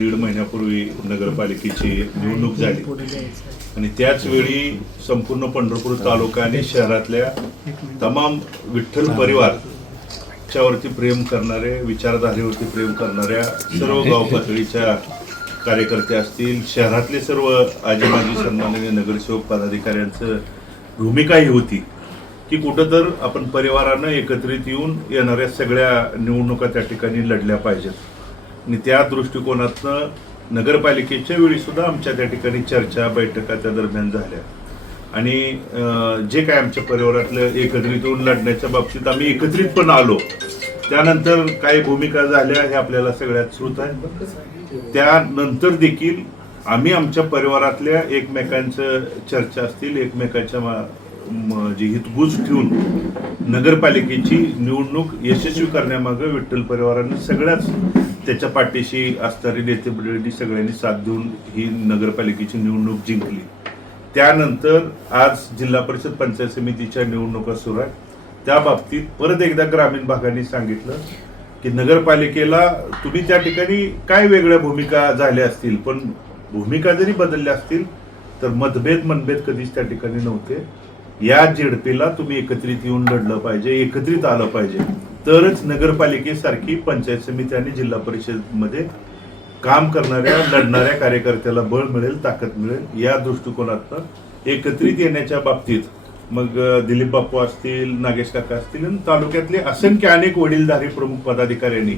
दीड महिन्यापूर्वी नगरपालिकेची निवडणूक झाली आणि त्याच वेळी संपूर्ण पंढरपूर तालुका आणि शहरातल्या तमाम विठ्ठल परिवारच्यावरती प्रेम करणारे, विचारधारेवरती प्रेम करणाऱ्या सर्व गाव पातळीच्या कार्यकर्ते असतील, शहरातले सर्व आजी माजी सन्माननीय नगरसेवक पदाधिकाऱ्यांचं भूमिका ही होती की कुठं तर आपण परिवारानं एकत्रित येऊन येणाऱ्या सगळ्या निवडणुका त्या ठिकाणी लढल्या पाहिजेत. आणि त्या दृष्टिकोनातनं नगरपालिकेच्या वेळी सुद्धा आमच्या त्या ठिकाणी चर्चा बैठका त्या दरम्यान झाल्या आणि जे काय आमच्या परिवारातलं एकत्रित येऊन लढण्याच्या बाबतीत आम्ही एकत्रित पण आलो. त्यानंतर काही भूमिका झाल्या हे आपल्याला सगळ्यात श्रुत आहे. त्यानंतर देखील आम्ही आमच्या परिवारातल्या एकमेकांचं चर्चा असतील, एकमेकांच्या जी हितगुज ठेवून नगरपालिकेची निवडणूक यशस्वी करण्यामागं विठ्ठल परिवाराने सगळ्याच त्याच्या पाठीशी असणारी नेते मंडळी सगळ्यांनी साथ देऊन ही नगरपालिकेची निवडणूक जिंकली. त्यानंतर आज जिल्हा परिषद पंचायत समितीच्या निवडणुका सुरू आहेत. त्या बाबतीत परत एकदा ग्रामीण भागाने सांगितलं की नगरपालिकेला तुम्ही त्या ठिकाणी काय वेगळ्या भूमिका झाल्या असतील, पण भूमिका जरी बदलल्या असतील तर मनभेद कधीच त्या ठिकाणी नव्हते. या झेडपीला तुम्ही एकत्रित येऊन लढलं पाहिजे, एकत्रित आलं पाहिजे, तरच नगरपालिकेसारखी पंचायत समिती आणि जिल्हा परिषदमध्ये काम करणाऱ्या लढणाऱ्या कार्यकर्त्याला बळ मिळेल, ताकद मिळेल. या दृष्टिकोनातनं एकत्रित येण्याच्या बाबतीत मग दिलीप बापू असतील, नागेश काका असतील आणि तालुक्यातले असंख्य अनेक वडीलधारी प्रमुख पदाधिकाऱ्यांनी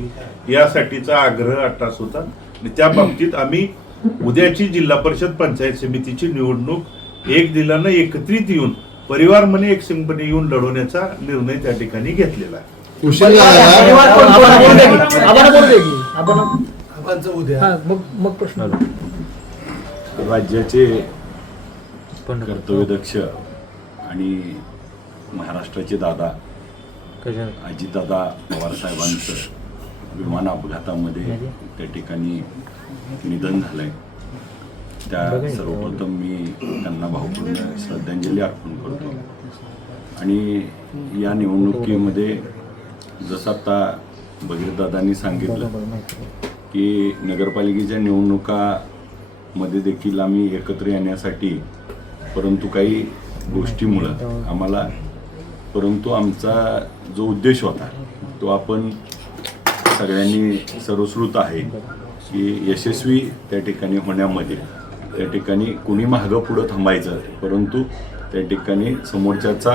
यासाठीचा आग्रह अट्टास होता आणि त्या बाबतीत आम्ही उद्याची जिल्हा परिषद पंचायत समितीची निवडणूक एक दिलानं एकत्रित येऊन परिवार म्हणे एक संघपणे येऊन लढवण्याचा निर्णय त्या ठिकाणी घेतलेला आहे. राज्याचे कर्तव्यदक्ष आणि महाराष्ट्राचे दादा अजितदादा पवार साहेबांचं विमान अपघातामध्ये त्या ठिकाणी निधन झालंय. त्या सर्वप्रथम मी त्यांना भावपूर्ण श्रद्धांजली अर्पण करतो. आणि या निवडणुकीमध्ये जसं आता भगीरथदादांनी सांगितलं की नगरपालिकेच्या निवडणुकामध्ये देखील आम्ही एकत्र येण्यासाठी, परंतु काही गोष्टीमुळं आम्हाला, परंतु आमचा जो उद्देश होता तो आपण सगळ्यांनी सर्वश्रुत आहे की यशस्वी त्या ठिकाणी होण्यामध्ये त्या ठिकाणी कुणी मागं पुढं थांबायचं, परंतु त्या ठिकाणी समोरच्याचा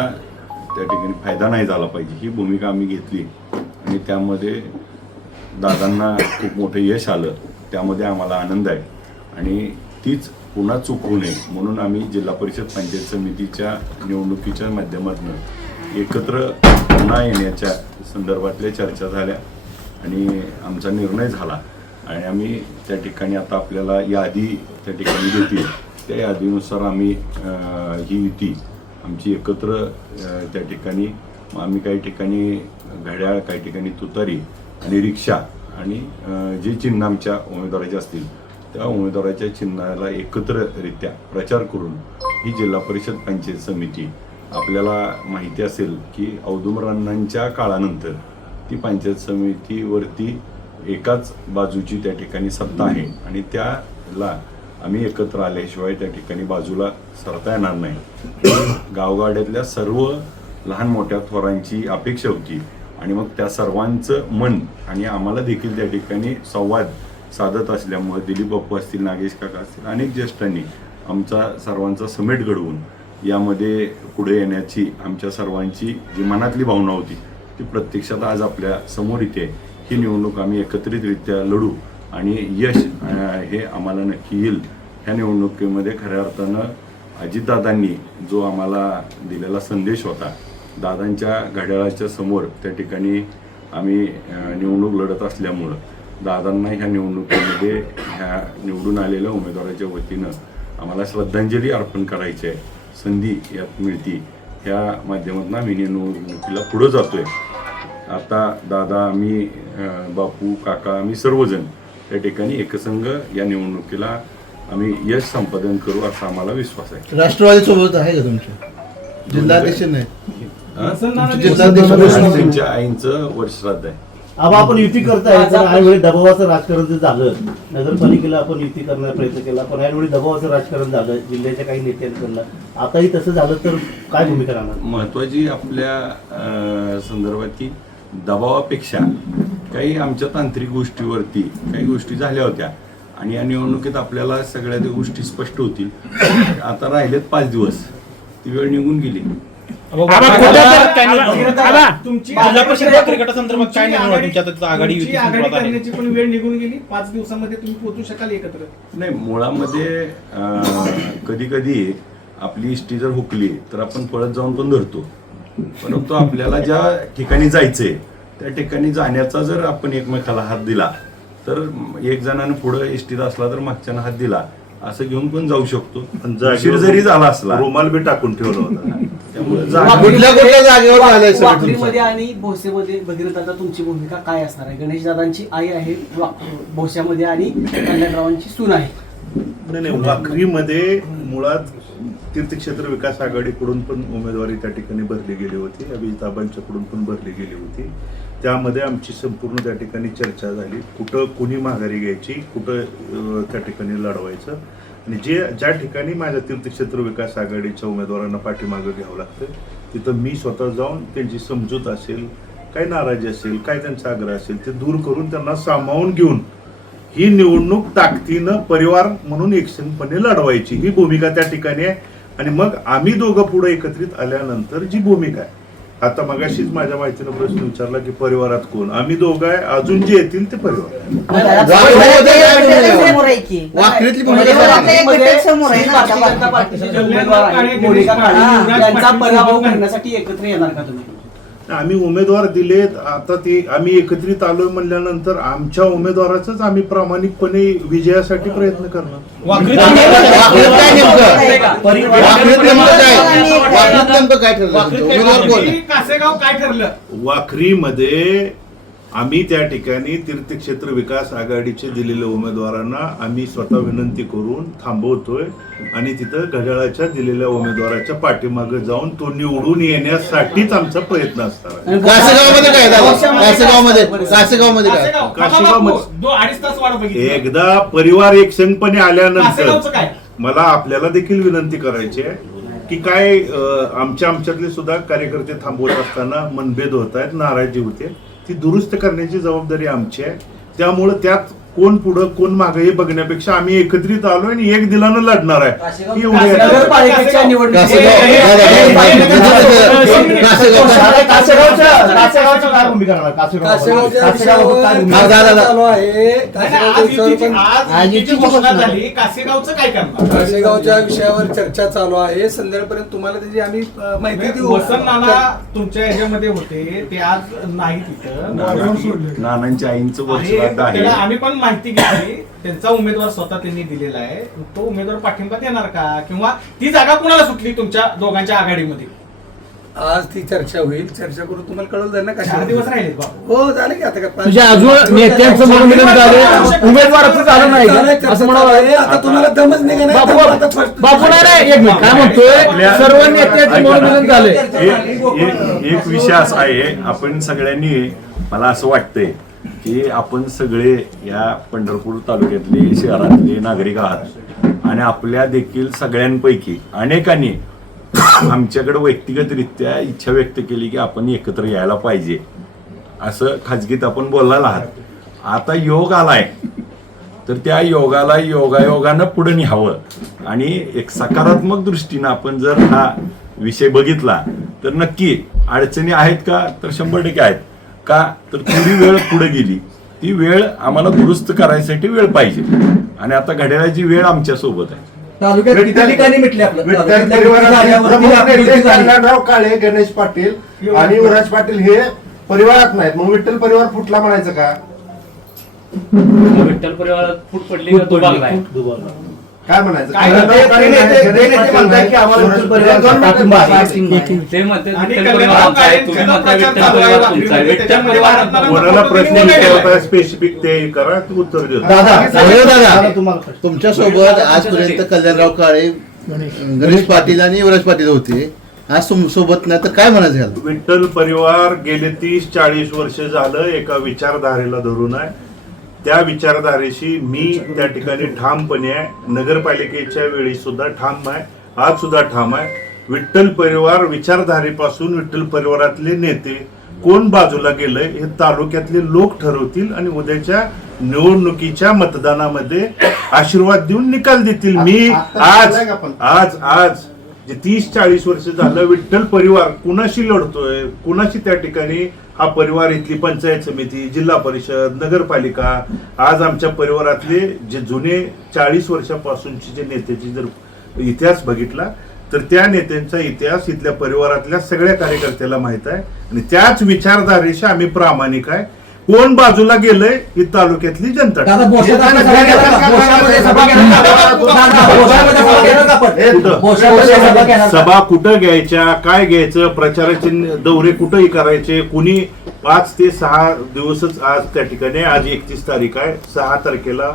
त्या ठिकाणी फायदा नाही झाला पाहिजे ही भूमिका आम्ही घेतली आणि त्यामध्ये दादांना खूप मोठं यश आलं. त्यामध्ये आम्हाला आनंद आहे आणि तीच पुन्हा चूक होऊ नये म्हणून आम्ही जिल्हा परिषद पंचायत समितीच्या निवडणुकीच्या माध्यमातून एकत्र पुन्हा येण्याच्या संदर्भातल्या चर्चा झाल्या आणि आमचा निर्णय झाला आणि आम्ही त्या ठिकाणी आता आपल्याला यादी त्या ठिकाणी देतील त्या यादीनुसार आम्ही ही युती आमची एकत्र त्या ठिकाणी आम्ही काही ठिकाणी घड्याळ, काही ठिकाणी तुतारी आणि रिक्षा आणि जे चिन्ह आमच्या उमेदवाराचे असतील त्या उमेदवाराच्या चिन्हाला एकत्ररित्या प्रचार करून ही जिल्हा परिषद पंचायत समिती, आपल्याला माहिती असेल की औदुंबरावांच्या काळानंतर ती पंचायत समितीवरती एकाच बाजूची त्या ठिकाणी सत्ता आहे आणि त्याला आम्ही एकत्र आल्याशिवाय त्या ठिकाणी बाजूला सरता येणार नाही. गावगाड्यातल्या सर्व लहान मोठ्या थोरांची अपेक्षा होती आणि मग त्या सर्वांचं मन आणि आम्हाला देखील त्या ठिकाणी संवाद साधत असल्यामुळे दिलीप बापू असतील, नागेश काका असतील, अनेक ज्येष्ठांनी आमचा सर्वांचा समेट घडवून यामध्ये पुढे येण्याची आमच्या सर्वांची जी मनातली भावना होती ती प्रत्यक्षात आज आपल्या समोर येते. ही निवडणूक आम्ही एकत्रितरित्या लढू आणि यश हे आम्हाला नक्की येईल. ह्या निवडणुकीमध्ये खऱ्या अर्थानं अजितदादांनी जो आम्हाला दिलेला संदेश होता, दादांच्या घड्याळाच्या समोर त्या ठिकाणी आम्ही निवडणूक लढत असल्यामुळं दादांना ह्या निवडणुकीमध्ये ह्या निवडून आलेल्या उमेदवाराच्या वतीनं आम्हाला श्रद्धांजली अर्पण करायची आहे. संधी यात मिळती ह्या माध्यमातून आम्ही निवडणुकीला पुढं जातोय. आता दादा, मी, बापू, काका, आम्ही सर्वजण त्या ठिकाणी एकसंघ या निवडणुकीला आम्ही यश संपादन करू असा आम्हाला विश्वास आहे. राष्ट्रवादी सोबत आहे का तुमच्या जिल्हाध्यक्ष नाही? त्यांच्या आईंचं वर्षश्राद्ध आहे. आबा आपण युती करताय तर यावेळी दबावाचं राजकारण जे झालं, नगरपालिकेला आपण युती करण्याचा प्रयत्न केला, पण यावेळी दबावाचं राजकारण झालं जिल्ह्याच्या काही नेत्यांकडनं. आताही तसं झालं तर काय भूमिका राहणार? महत्वाची आपल्या संदर्भात की दबावापेक्षा काही आमच्या तांत्रिक गोष्टीवरती काही गोष्टी झाल्या होत्या आणि या निवडणुकीत आपल्याला सगळ्या त्या गोष्टी स्पष्ट होतील. आता राहिलेत 5 दिवस, ती वेळ निघून गेली. करण्याची पण वेळ निघून गेली. 5 दिवसामध्ये तुम्ही पोहोचू शकाल एकत्र? नाही, मुळामध्ये कधी कधी आपली इष्टी जर हुकली तर आपण पळत जाऊन पण धरतो, परंतु आपल्याला ज्या ठिकाणी जायचंय त्या ठिकाणी जाण्याचा जर आपण एकमेकाला हात दिला तर एक जणानं पुढे इष्टीत असला तर मागच्यानं हात दिला असं घेऊन पण जाऊ शकतो. उशीर जरी झाला असला रुमाल बी टाकून ठेवला होता. त्यामुळे कुठल्या जागेवर आलाय सर वाखरीमध्ये आणि भोसेमध्ये भगीरथ दादा तुमची भूमिका काय असणार आहे? गणेश दादांची आई आहे भोश्यामध्ये आणि कल्याणरावांची सून आहे. नाही, वाखरीमध्ये मुळात तीर्थक्षेत्र विकास आघाडीकडून पण उमेदवारी त्या ठिकाणी भरली गेली होती, अभिजिताबांच्याकडून पण भरली गेली होती. त्यामध्ये आमची संपूर्ण त्या ठिकाणी चर्चा झाली, कुठं कुणी माघारी घ्यायची, कुठं त्या ठिकाणी लढवायचं. आणि ज्या ठिकाणी माझ्या तीर्थक्षेत्र विकास आघाडीच्या उमेदवारांना पाठीमागं घ्यावं लागतं तिथं मी स्वतः जाऊन त्यांची समजूत असेल, काय नाराजी असेल, काय त्यांचा आग्रह असेल ते दूर करून त्यांना सामावून घेऊन ही निवडणूक ताकदीनं परिवार म्हणून एकसंघपणे लढवायची ही भूमिका त्या ठिकाणी आहे. आणि मग आम्ही दोघं पुढे एकत्रित आल्यानंतर जी भूमिका आहे, आता मगाशीच माझ्या माहितीनं प्रश्न विचारला की परिवारात कोण, आम्ही दोघं आहे, अजून जे येतील ते परिवार. वाखरीतली भारतीय जनता पार्टीचे जे उमेदवार आहेत, मोनिका काळे, यांचा पराभव करण्यासाठी एकत्र येणार का तुम्ही? आम्ही उमेदवार दिलेत, आता ते आम्ही एकत्रित आलोय म्हणल्यानंतर आमच्या उमेदवाराचाच आम्ही प्रामाणिकपणे विजयासाठी प्रयत्न करणार. कासेगाव काय ठरलं? वाखरीमध्ये आम्ही त्या ठिकाणी तीर्थक्षेत्र विकास आघाडीचे दिलेल्या उमेदवारांना आम्ही स्वतः विनंती करून थांबवतोय आणि तिथं घड्याळाच्या दिलेल्या उमेदवाराच्या पाठीमागे जाऊन तो निवडून येण्यासाठीच आमचा प्रयत्न असणार आहे. कासेगावमध्ये काय झालं? कासेगावमध्ये काय? कासेगाव 2-2.5 तास वाट बघितली. एकदा परिवार एकसंघपणे कासेगावचं आल्यानंतर काय? मला आपल्याला देखील विनंती करायची आहे की काय आमच्यातले सुद्धा कार्यकर्ते थांबवत असताना मनभेद होत आहेत, नाराजी होते, ती दुरुस्त करण्याची जबाबदारी आमची आहे. त्यामुळे त्यात कोण पुढं कोण मागे हे बघण्यापेक्षा आम्ही एकत्रित आलोय आणि एक दिलानं लढणार आहे. नगरपालिकेच्या निवडणुकीत आजची घोषणा झाली, कासेगावचं काय करणार? कासेगावच्या विषयावर चर्चा चालू आहे. संध्याकाळपर्यंत तुम्हाला त्याची आम्ही माहिती देऊ. वसंत नाना तुमच्या ह्याच्यामध्ये होते, ते आज नाही तिथं. नानांच्या आईंचं वर्षात आहे. त्याला आम्ही पण माहिती घेतली, त्यांचा उमेदवार स्वतः त्यांनी दिलेला आहे. तो उमेदवार पाठिंबा देणार का, किंवा ती जागा कुणाला सुटली तुमच्या दोघांच्या आघाडीमध्ये? आज ती चर्चा होईल. चर्चा करून तुम्हाला कळलं जाईल ना. 4 दिवस राहिले बाबू. हो झाले की आता काय तुझ्या अजून नेत्यांचं मनोमिलन झालं, उमेदवाराचं झालं नाही का? असं म्हणावं. आता तुम्हाला दमच नाही का नाही? बापू नाही, एक मिनिट काय म्हणतोय, सर्व नेत्यांचं मनोमिलन झालंय. एक विषय असा आहे, आपण सगळ्यांनी, मला असं वाटतंय की आपण सगळे या पंढरपूर तालुक्यातले शहरातले नागरिक आहात आणि आपल्या देखील सगळ्यांपैकी अनेकांनी आमच्याकडे व्यक्तिगतरित्या इच्छा व्यक्त केली की आपण एकत्र यायला पाहिजे, असं खाजगीत आपण बोलायला आहात. आता योग आलाय तर त्या योगाला योगायोगानं पुढे न्यावं आणि एक सकारात्मक दृष्टीनं आपण जर हा विषय बघितला तर नक्की अडचणी आहेत का, तर 100% आहेत. का तर थोडी वेळ पुढे गेली, ती वेळ आम्हाला दुरुस्त करायसाठी वेळ पाहिजे आणि आता घड्याळाची वेळ आमच्या सोबत आहे. तालुक्यात किती ठिकाणी मिटले आपलं? कल्याणराव काळे, गणेश पाटील आणि युवराज पाटील हे परिवारात नाहीत, मग विठ्ठल परिवार फुटला म्हणायचं का? विठ्ठल परिवारात फूट पडली का दुबागलाय? काय म्हणायचं? ते म्हणतात विठ्ठल परिवार आमचा आहे, तुम्ही म्हणता विठ्ठल परिवार तुमचा आहे. विठ्ठल परिवार कोणाला प्रश्न विचारता स्पेसिफिक ते करा, तू उत्तर देतो. दादा तुमच्या सोबत आजपर्यंत कल्याणराव काळे, गणेश पाटील आणि युवराज पाटील होते. आज सोबत नाही तर काय म्हणायचं ह्याला? विठ्ठल परिवार गेले 30-40 वर्ष झालं एका विचारधारेला धरून आहे. त्या विचारधारेशी मी त्या ठिकाणी ठामपणे आहे. नगरपालिकेच्या वेळी सुद्धा ठाम आहे, आज सुद्धा ठाम आहे. विठ्ठल परिवार विचारधारेपासून विठ्ठल परिवारातले नेते कोण बाजूला गेलंय हे तालुक्यातले लोक ठरवतील आणि उद्याच्या निवडणुकीच्या मतदानामध्ये आशीर्वाद देऊन निकाल देतील. मी आज जे 30-40 वर्ष झालं विठ्ठल परिवार कुणाशी लढतोय, कुणाशी त्या ठिकाणी हा परिवार, इथली पंचायत समिती, जिल्हा परिषद, नगरपालिका, आज आमच्या परिवारातले जे जुने 40 वर्षापासूनचे जे नेत्याचे जर इतिहास बघितला तर त्या नेत्यांचा इतिहास इथल्या परिवारातल्या सगळ्या कार्यकर्त्याला माहित आहे आणि त्याच विचारधारेशी आम्ही प्रामाणिक आहे. कोण बाजूला गेलंय ही तालुक्यातली जनता. सभा कुठं घ्यायच्या, काय घ्यायचं, प्रचाराचे दौरे कुठंही करायचे, कुणी 5 ते 6 दिवसच आज त्या ठिकाणी, आज 31 तारीख आहे, 6 तारखेला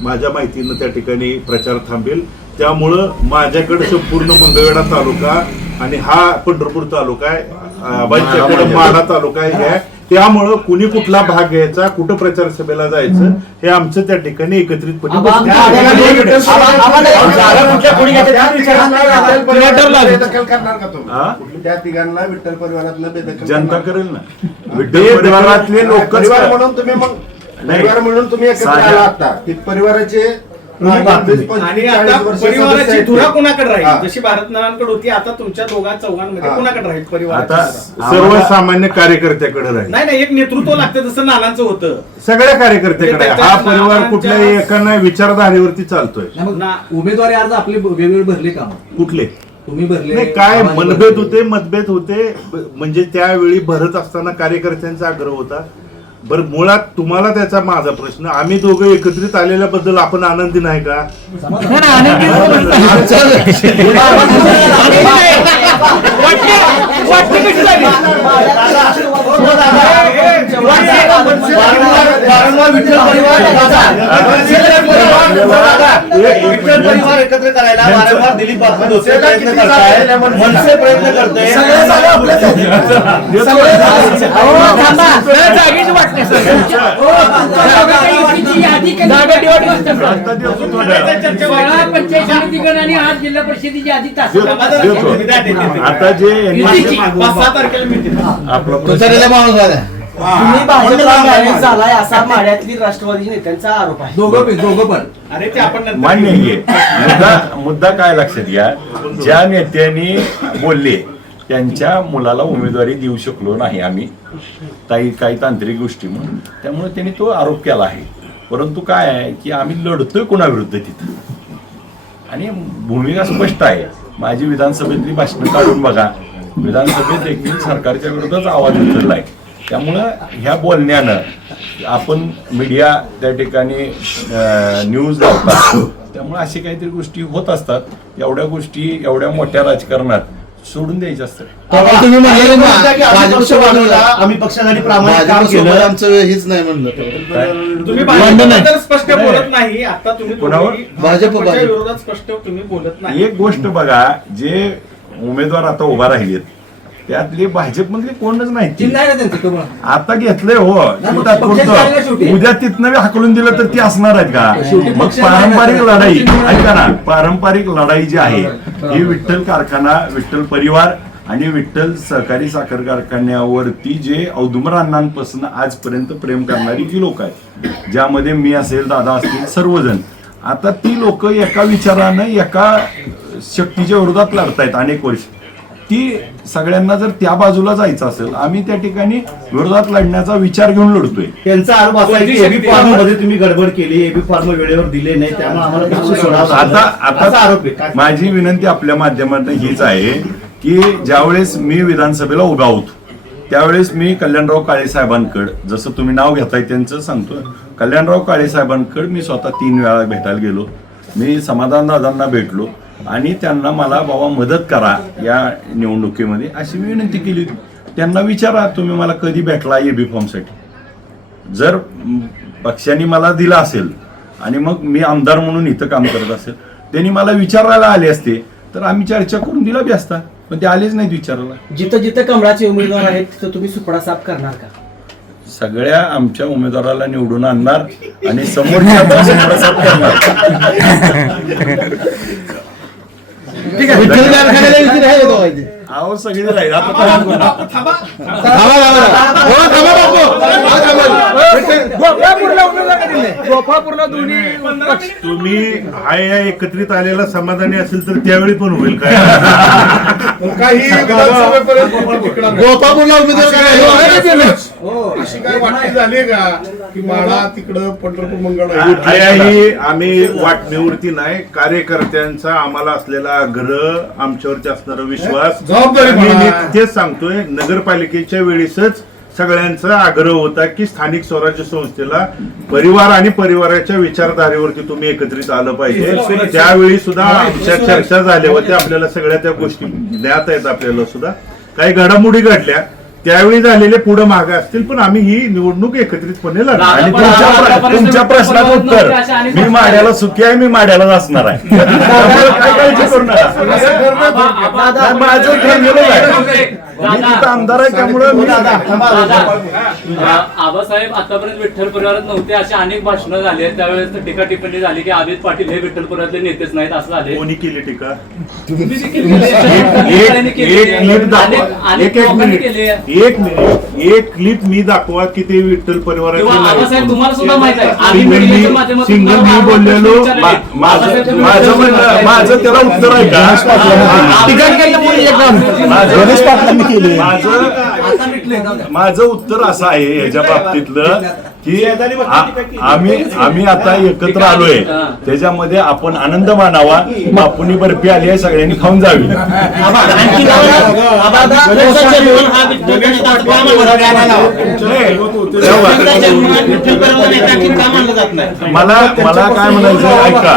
माझ्या माहितीनं त्या ठिकाणी प्रचार थांबेल. त्यामुळं माझ्याकडे संपूर्ण मंगळवेढा तालुका आणि हा पंढरपूर तालुका आहे, बाईंच्याकडे माढा तालुका आहे. त्यामुळं कुणी कुठला भाग घ्यायचा, कुठं प्रचार सभेला जायचं हे आमचं त्या ठिकाणी एकत्रितपणे त्या तिघांना विठ्ठल परिवारातलं बेदखल जनता करेल ना. विठ्ठल परिवारातले लोक परिवार म्हणून तुम्ही मग परिवार म्हणून तुम्ही एकत्र आला आता की परिवाराचे आणि आता परिवाराची धुरा कोणाकडे राहील? जशी भारतनारायणकडे होती, आता तुमच्या चौघांमध्ये कोणाकडे राहील परिवार? आता सर्वसामान्य कार्यकर्त्याकडे राहील. नाही, एक नेतृत्व लागतं जसं नानांचं होतं. सगळ्या कार्यकर्त्याकडे. हा परिवार कुठल्याही एका विचारधारेवरती चालतोय. उमेदवारी अर्ज आपले वेगवेगळे भरले का? कुठले तुम्ही भरले? नाही, काय मतभेद होते म्हणजे त्यावेळी भरत असताना कार्यकर्त्यांचा आग्रह होता. बरं, मुळात तुम्हाला त्याचा माझा प्रश्न, आम्ही दोघं एकत्रित आलेल्याबद्दल आपण आनंदी नाही का? परिवार एकत्र करायला वारंवार दिलीप बापू प्रयत्न करताय, मनसे प्रयत्न करताय. आज जिल्हा परिषदेची आधी आता जे 5-6 तारखेला मिळतील. तुम्ही भाजपला मॅनेज झालाय असा माढ्यातील राष्ट्रवादी नेत्यांचा आरोप आहे. दोघं पण. अरे ते आपण नंतर मान्य आहे. मुद्दा काय लक्षात घ्या, ज्या नेत्यांनी बोलले त्यांच्या मुलाला उमेदवारी देऊ शकलो नाही आम्ही काही तांत्रिक गोष्टी म्हणून, त्यामुळे त्यांनी तो आरोप केला आहे. परंतु काय आहे की आम्ही लढतोय कोणाविरुद्ध तिथं आणि भूमिका स्पष्ट आहे. माझी विधानसभेतली भाषणं काढून बघा, विधानसभेत देखील सरकारच्या विरोधात आवाज उचललाय. त्यामुळं ह्या बोलण्यानं आपण मीडिया त्या ठिकाणी न्यूज लावतात, त्यामुळे अशी काहीतरी गोष्टी होत असतात. एवढ्या गोष्टी एवढ्या मोठ्या राजकारणात सोडून द्यायचं असतं. आम्ही पक्षासाठी प्रामाणिक काम केलं, आमचं हेच नाही म्हणलं. तुम्ही भाजपबद्दल स्पष्ट बोलत नाही. आता तुम्ही कोणावर? भाजपच्या विरोधात स्पष्ट तुम्ही बोलत नाही. एक गोष्ट बघा, जे उमेदवार आता उभा राहिलेत त्यातले भाजपमधले कोणच नाही. आता घेतलंय हो, उद्या तिथनं हाकलून दिलं तर ती असणार आहेत का? मग पारंपरिक लढाई ऐका ना, पारंपरिक लढाई जी आहे ही विठ्ठल कारखाना, विठ्ठल परिवार आणि विठ्ठल सहकारी साखर कारखान्यावरती जे औदुंबर अण्णांपासून आजपर्यंत प्रेम करणारी जी लोक आहेत, ज्यामध्ये मी असेल, दादा असतील, सर्वजण, आता ती लोक एका विचारानं एका शक्तीच्या विरोधात लढतायत अनेक वर्ष. ती सगळ्यांना जर त्या बाजूला जायचं असेल, आम्ही त्या ठिकाणी विरोधात लढण्याचा विचार घेऊन लढतोय. त्यांचा आरोप असा आहे की एबी फॉर्म मध्ये तुम्ही गडबड केली, एबी फॉर्म वेळेवर दिले नाही, त्यामुळे आम्हाला पक्ष सोडावा. आता आरोप आहे. माझी विनंती आपल्या माध्यमातून हीच आहे की ज्यावेळेस मी विधानसभेला उभा होतो त्यावेळेस मी कल्याणराव काळे साहेबांकडे, जसं तुम्ही नाव घेताय त्यांचं सांगतो, कल्याणराव काळे साहेबांकडे मी स्वतः 3 वेळा भेटायला गेलो. मी समाधान दादांना भेटलो आणि त्यांना मला बाबा मदत करा या निवडणुकीमध्ये अशी मी विनंती केली होती. त्यांना विचारा तुम्ही मला कधी भेटला एबी फॉर्मसाठी. जर पक्षाने मला दिला असेल आणि मग मी आमदार म्हणून इथं काम करत असेल, त्यांनी मला विचारायला आले असते तर आम्ही चर्चा करून दिला बी असता. पण ते आलेच नाहीत विचारायला. जिथं जिथं कमळाचे उमेदवार आहेत तिथं तुम्ही सुपडा साफ करणार का? सगळ्या आमच्या उमेदवाराला निवडून आणणार आणि समोरच्या प्रसाद करणार. ठीक आहे. विठ्ठल कारखान्याला युती नाही देतो पाहिजे. अहो सगळी राहील आता काय म्हणणार? थांबा, हो, थांबा बापू. हा, थांबा. गोपाळपूरला उमेदवार का दिले? गोपाळपूरला दोन्ही पक्ष. तुम्ही हा या एकत्रित आलेला समाधानी असेल तर त्यावेळी पण होईल काय? काही विधानसभेपर्यंत तिकडं गोपापूरला उमेदवार काय हो, हे दिले. अशी काय वाटणी झाली का की माळा तिकडं पंढरपूर मंगळ ही आम्ही वाटणीवरती नाही, कार्यकर्त्यांचा आम्हाला असलेला आग्रह, आमच्यावरती असणारा विश्वास, जबाबदारी मी म्हणा. तेच सांगतोय. नगरपालिकेच्या वेळेसच सगळ्यांचा आग्रह होता की स्थानिक स्वराज्य संस्थेला परिवार आणि परिवाराच्या विचारधारेवरती तुम्ही एकत्रित आलं पाहिजे. त्यावेळी सुद्धा आमच्या चर्चा झाल्या होत्या, आपल्याला सगळ्या त्या गोष्टी ज्ञात आहेत. आपल्याला सुद्धा काही घडामोडी घडल्या त्यावेळी झालेले पुढे मागे असतील, पण आम्ही ही निवडणूक एकत्रितपणे लढणार. आणि तुमच्या प्रश्नाचं उत्तर, मी माड्याला सुखी आहे, मी माड्यालाच असणार आहे. त्यामुळे काय काळजी करू नका. माझं ठरलेलं आहे. मी तिथं आमदार आहे त्यामुळे मी आबासाहेब आतापर्यंत विठ्ठल परिवारात नव्हते असे अनेक भाषणं झाली आहेत. त्यावेळेस टीका टिप्पणी झाली की अभित पाटील हे विठ्ठल परिवारातले नेतेच नाहीत असं झाले. कोणी केली टीका? एक क्लिप मी दाखवा की ते विठ्ठल परिवाराचे आबासाहेब तुम्हाला सुद्धा माहित आहे सिंगल मी बोललेलो. माझं त्याला उत्तर आहे का? टीका केल्यामुळे एक काम. गणेश पाटलांनी केली. माझं उत्तर असं आहे याच्या बाबतीतलं की आम्ही आता एकत्र आलोय, त्याच्यामध्ये आपण आनंद मानावा. बापूनी बर्फी आली आहे, सगळ्यांनी खाऊन जावी. मला काय म्हणायचं ऐका,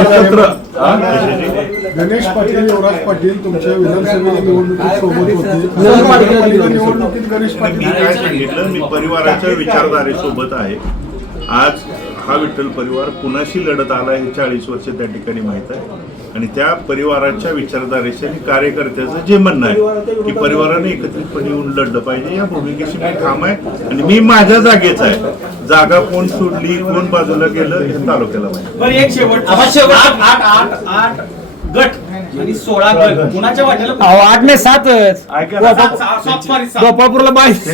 एकत्र गणेश पाटील, युवराज पाटील तुमच्या विधानसभेच्या निवडणुकीत सोबत होते. निवडणुकीत गणेश मी पाटील काय सांगितलं, मी परिवाराच्या विचारधारेसोबत आहे. आज हा विठ्ठल परिवार कुणाशी लढत आला हे 40 वर्ष त्या ठिकाणी माहित आहे. आणि त्या परिवाराच्या विचारधारेचे आणि कार्यकर्त्याचं जे म्हणणं आहे की परिवाराने एकत्रितपणे येऊन लढलं पाहिजे, या भूमिकेशी मी ठाम आहे. आणि मी माझ्या जागेच आहे. जागा कोण सोडली, कोण बाजूला गेलं हे तालुक्याला माहिती. बरं, एक शेवट 8 गट आणि 16 गट कुणाच्या वाट्याला? 8 ने 7च. ऐका ना. गोपाळपूरला 22.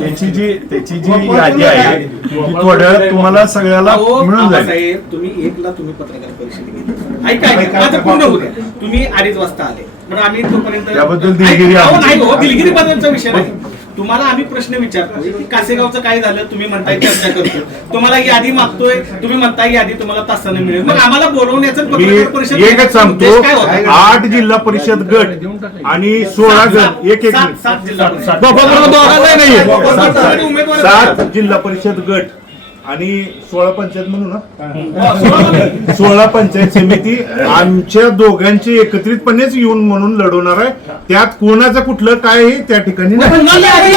त्याची जी यादी आहे ती थोड्या तुम्हाला सगळ्याला मिळून जाईल. साहेब तुम्ही 1ला तुम्ही पत्रकार परिषद घेतली. ऐका माझं पूर्ण होऊ द्या. तुम्ही 2:30 वाजता आले, पण आम्ही तोपर्यंत त्याबद्दल दिलगिरी आहे. नाही हो, दिलगिरी बद्दलचा विषय नाही. तुम्हाला आम्ही प्रश्न विचारतोय की कासेगावचं काय झालं, तुम्ही म्हणताय चर्चा करतो, तुम्हाला यादी मागतोय, तुम्ही म्हणताय यादी तुम्हाला तासाने मिळेल. मग आम्हाला बोलवण्याचं मी पत्रकार परिषद एकच सांगतो, 8 जिल्हा परिषद गट आणि 16 गट, एक 7 जिल्हा परिषद. गोपाळपूरला दोघांचाही नाहीये. उमेदवार 7 जिल्हा परिषद गट आणि 16 पंचायत म्हणू ना, 16 पंचायत समिती आमच्या दोघांची एकत्रितपणेच येऊन म्हणून लढवणार आहे. त्यात कोणाचं कुठलं काय हे त्या ठिकाणी नाही.